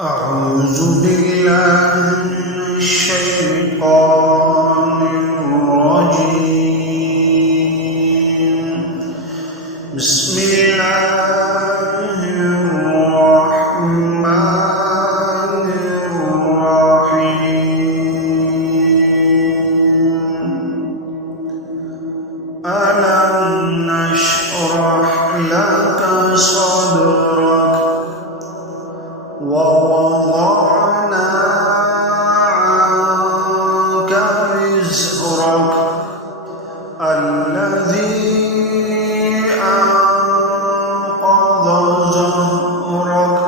أعوذ بالله من الشيطان الرجيم. بسم الله الرحمن الرحيم. ألم نشرح لك صدرك ووضعنا عنك وزرك الذي أنقض ظهرك